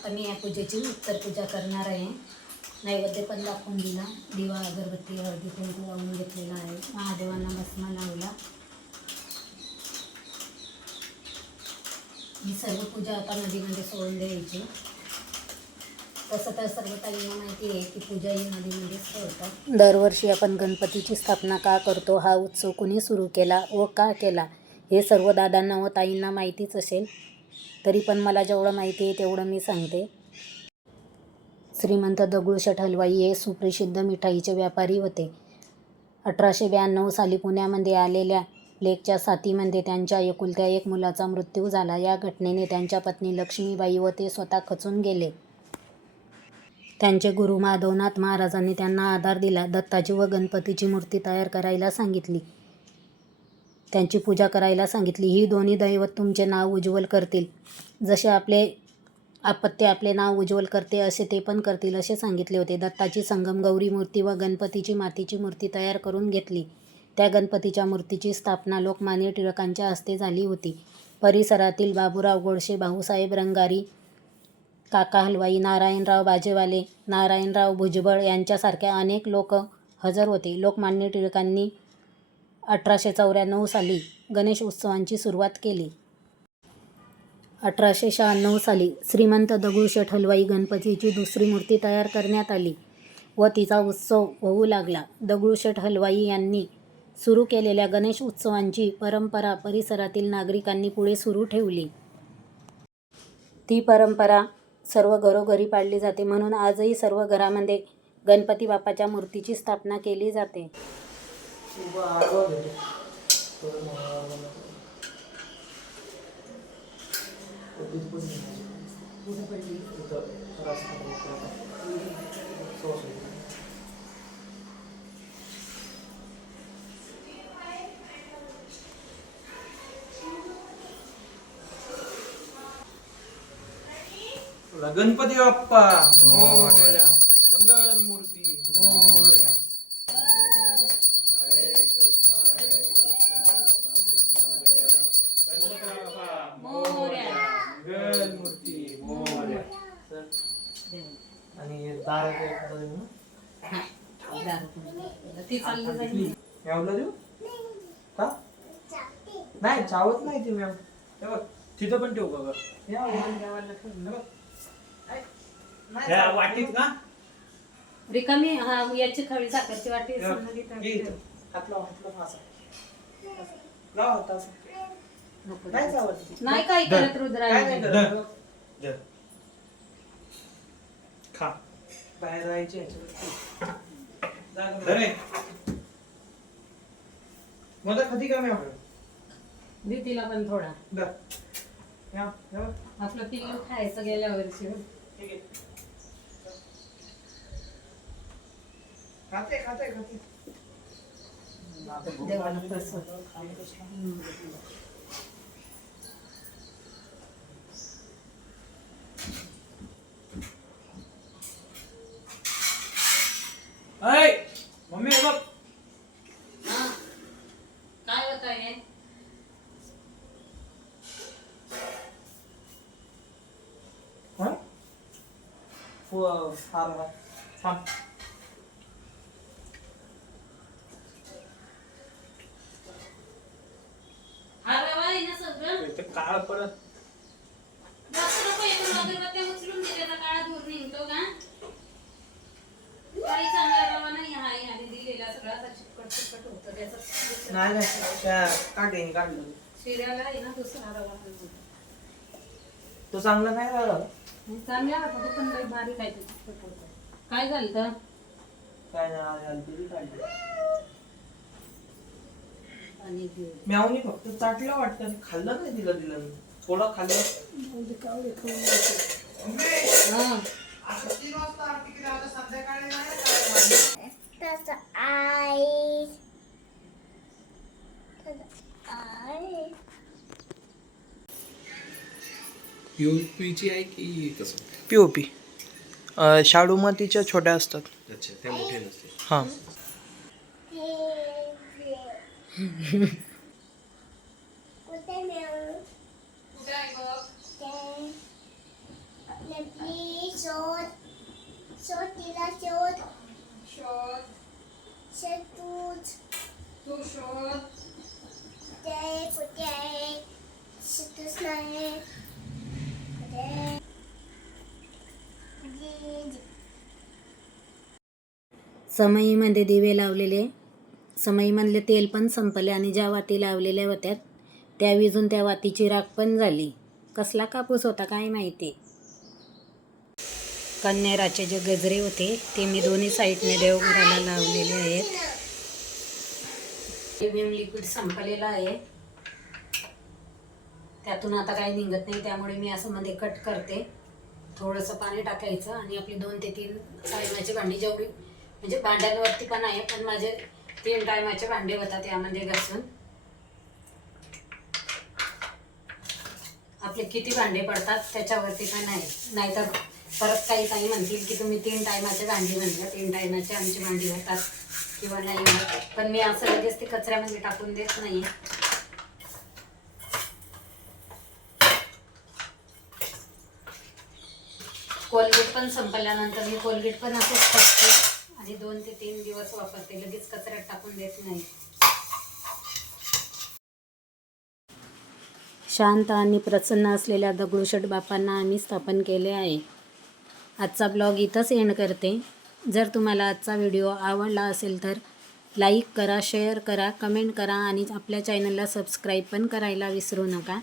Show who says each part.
Speaker 1: आता मी या पूजेची उत्तर पूजा करणार आहे. नैवेद्य पण दाखवून दिला. दिवा अगरबत्ती हळदी कुंकू लावून घेतलेला आहे. महादेवांना भस्मा लावला. ही सर्व पूजा आता नदीमध्ये सोडून द्यायची. तसं तर सर्व ताईंना माहिती आहे की पूजा ही नदीमध्ये सोडतात. दरवर्षी आपण गणपतीची स्थापना का करतो? हा उत्सव कुणी सुरू केला व का केला? हे सर्व दादांना व ताईंना माहितीच असेल. तरी पण मला जेवढं माहिती आहे तेवढं मी सांगते. श्रीमंत दगडूशेठ हलवाई हे सुप्रसिद्ध मिठाईचे व्यापारी होते. अठराशे ब्याण्णव साली पुण्यामध्ये आलेल्या लेकच्या साथीमध्ये त्यांच्या एकुलत्या एक मुलाचा मृत्यू झाला. या घटनेने त्यांच्या पत्नी लक्ष्मीबाई व ते स्वतः खचून गेले. त्यांचे गुरु माधवनाथ महाराजांनी त्यांना आधार दिला. दत्ताची व गणपतीची मूर्ती तयार करायला सांगितली. त्यांची पूजा करायला सांगितली. ही दोन्ही दैवत तुमचे नाव उज्ज्वल करतील. जसे आपले आपत्य आपले नाव उज्ज्वल करते असे ते पण करतील असे सांगितले होते. दत्ताची संगम गौरी मूर्ती व गणपतीची मातीची मूर्ती तयार करून घेतली. त्या गणपतीच्या मूर्तीची स्थापना लोकमान्य टिळकांच्या हस्ते झाली होती. परिसरातील बाबूराव गोडसे भाऊसाहेब रंगारी काका हलवाई नारायणराव बाजेवाले नारायणराव भुजबळ यांच्यासारख्या अनेक लोक हजर होते. लोकमान्य टिळकांनी अठराशे चौऱ्याण्णव साली गणेश उत्सवांची सुरुवात केली. अठराशे शहाण्णव साली श्रीमंत दगडूशेठ हलवाई गणपतीची दुसरी मूर्ती तयार करण्यात आली व तिचा उत्सव होऊ लागला. दगडूशेठ हलवाई यांनी सुरू केलेल्या गणेश उत्सवांची परंपरा परिसरातील नागरिकांनी पुढे सुरू ठेवली. ती परंपरा सर्व घरोघरी पाळली जाते म्हणून आजही सर्व घरामध्ये गणपती बाप्पाच्या मूर्तीची स्थापना केली जाते.
Speaker 2: उभं आडवा घेतो. थोडं मागं आडवा नको. कधीच पण नाही. इथं रस्ता मोकळा. सोसायटी. बोला, गणपती बाप्पा आणि?
Speaker 1: ती चालली जाईल.
Speaker 2: मॅवला देऊ का? नाही चावत नाही ती हे बघ तिथं पण ठेवू बघ या. हे. नाही.
Speaker 3: वाटीत का?
Speaker 1: रिकामी हा याची खळी साखरची वाटी
Speaker 2: हे बघ.
Speaker 1: सोनाली तर-
Speaker 3: खा
Speaker 2: बाहेर राहायचे
Speaker 3: हे.
Speaker 2: मला खाती का मॅव
Speaker 1: दे तिला पण थोडा. आपलं पिल्लू खायचं गेल्या वर्षी
Speaker 2: ठीक आहे. खाते खाते खाते
Speaker 1: देवाला. प्रसाद.
Speaker 2: ऐ, मम्मी हे बघ.
Speaker 1: हा. काय होत आहे
Speaker 2: कोण फु- हार हार थांब.
Speaker 1: हा सगळं?
Speaker 2: ते काळ पडत
Speaker 1: जास्त नको इकडून अगरबत्त्या उचलून दे त्याचा काळा धूर निघतो का काही चांगला रवा नाही हा याने दिलेला सगळा असा चिकट चिकट होतं त्याचं
Speaker 2: नाही त्या काढलं?
Speaker 1: शिऱ्याला आहे ना दुसरा रवा आणून.
Speaker 2: तो चांगला नाही राहिला
Speaker 1: आणि चांगला होता तो पण लई बारीक आहे तो चिकट होता काय झालं तर?
Speaker 2: काय नाही आली तुझी काढली.
Speaker 1: आणि दे.
Speaker 2: म्यावनी फक्त चाटलं वाटतं आणि खाल्लं नाही दिलं दिलं. थोडं खाल्लं.
Speaker 1: हा.
Speaker 4: That's eyes. That's
Speaker 5: पीओपीची आहे की कसं
Speaker 2: पीओपी शाडू मातीच्या छोट्या असतात
Speaker 5: अच्छा त्या मोठ्या नसते
Speaker 2: हां
Speaker 4: नेऊ?
Speaker 1: समईमध्ये दिवे लावलेले समईमधले तेल पण संपले आणि ज्या वाती लावलेल्या होत्या त्या विजून त्या वातीची राख पण झाली. कसला कापूस होता काय माहिती? कन्नेराचे जे गजरे होते ते मी दोन्ही साईडने देवघराला लावलेले आहेत. लिक्विड संपलेलं आहे. त्यातून आता काही निघत नाही त्यामुळे मी असं म्हणजे मध्ये कट करते. थोडंसं पाणी टाकायचं आणि आपली दोन ते तीन टायमाची भांडी जेवढी म्हणजे भांड्यांवरती पण आहे पण माझे तीन टायमाचे भांडे होतात यामध्ये घासून. आपले किती भांडे पडतात त्याच्यावरती पण आहे नाहीतर परत काही काही म्हणतील की तुम्ही तीन टायमाचे भांडी म्हणल्या तीन टायमाचे आमची भांडी होतात किंवा नाही पण मी असं लगेच ते कचऱ्यामध्ये टाकून देत नाही कोलगेट पण संपल्यानंतर मी कोलगेट पण असंच टाकते. आणि दोन ते तीन दिवस वापरते. लगेच कचऱ्यात टाकून देत नाही. शांत आणि प्रसन्न असलेल्या दगडूशेठ बापांना आम्ही स्थापन केले आहे. आजचा ब्लॉग इथंच एंड करते. जर तुम्हाला आजचा व्हिडिओ आवडला असेल तर लाईक करा शेअर करा कमेंट करा आणि आपल्या चॅनलला सबस्क्राईब पण करायला विसरू नका.